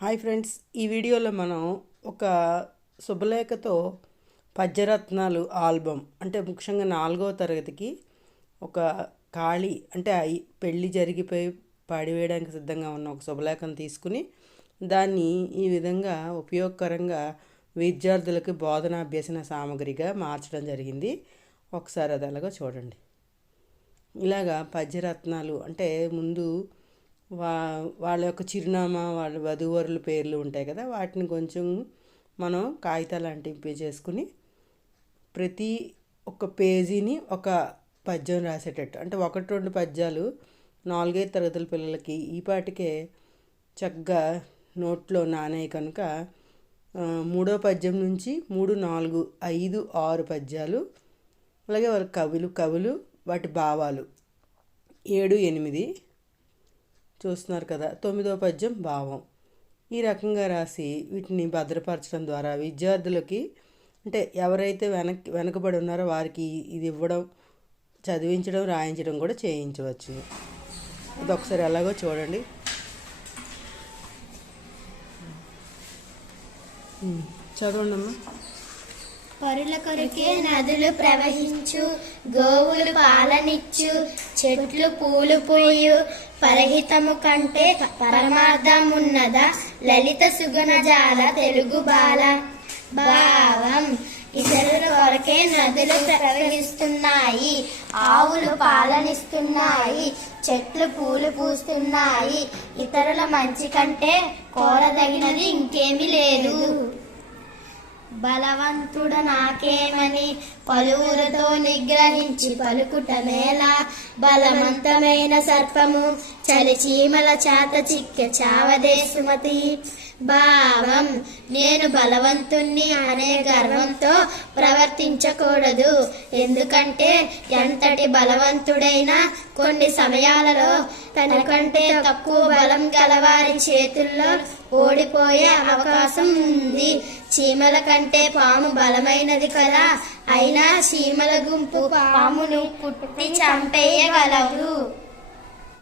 Hi friends ఈ వీడియోలో మనం ఒక శుభలేఖతో పద్యరత్నాలు ఆల్బమ్ అంటే ముఖ్యంగా నాలుగవ తరగతికి ఒక ఖాళీ అంటే పెళ్ళి జరిగిపోయి పాడివేయడానికి సిద్ధంగా ఉన్న ఒక శుభలేఖను తీసుకుని దాన్ని ఈ విధంగా ఉపయోగకరంగా విద్యార్థులకు బోధన అభ్యసన సామగ్రిగా మార్చడం జరిగింది. ఒకసారి అది ఎలాగో చూడండి. ఇలాగా పద్యరత్నాలు అంటే ముందు వా వాళ్ళ యొక్క చిరునామా వాళ్ళ వధూవరుల పేర్లు ఉంటాయి కదా వాటిని కొంచెం మనం కాగితాలు అంటింపి చేసుకుని ప్రతి ఒక్క పేజీని ఒక పద్యం రాసేటట్టు. అంటే ఒకటి రెండు పద్యాలు నాలుగైదు తరగతుల పిల్లలకి ఈ పాటికే చక్కగా నోట్లో నానాయి కనుక మూడో పద్యం నుంచి మూడు నాలుగు ఐదు ఆరు పద్యాలు అలాగే వాళ్ళ కవులు కవులు వాటి భావాలు. ఏడు ఎనిమిది చూస్తున్నారు కదా. తొమ్మిదో పద్యం భావం. ఈ రకంగా రాసి వీటిని భద్రపరచడం ద్వారా విద్యార్థులకి అంటే ఎవరైతే వెనక్ వెనకబడి ఉన్నారో వారికి ఇది ఇవ్వడం చదివించడం రాయించడం కూడా చేయించవచ్చు. ఇది ఒకసారి ఎలాగో చూడండి. చదవండి అమ్మా పరుల కొరికే నదులు ప్రవహించు గోవులు పాలనిచ్చు చెట్లు పూలు పోయు. పరహితము కంటే పరమార్థమున్నదా? లలిత సుగుణజాల తెలుగు బాల. భావం ఇతరుల కొరకే నదులు ప్రవహిస్తున్నాయి. ఆవులు పాలనిస్తున్నాయి. చెట్లు పూలు పూస్తున్నాయి. ఇతరుల మంచి కంటే కోరదగినది ఇంకేమీ లేదు. బలవంతుడ నాకేమని పలువురితో నిగ్రహించి పలుకుట మేళ బలవంతమైన సర్పము చలిచీమల చేత చిక్క చావదే సుమతి భావం నేను బలవంతుణ్ణి అనే గర్వంతో ప్రవర్తించకూడదు. ఎందుకంటే ఎంతటి బలవంతుడైనా కొన్ని సమయాలలో తనకంటే తక్కువ బలం గలవారి చేతుల్లో ఓడిపోయే అవకాశం ఉంది. చీమల కంటే పాము బలమైనది కదా. అయినా చీమల గుంపు పామును కుట్టి చంపేయగలవు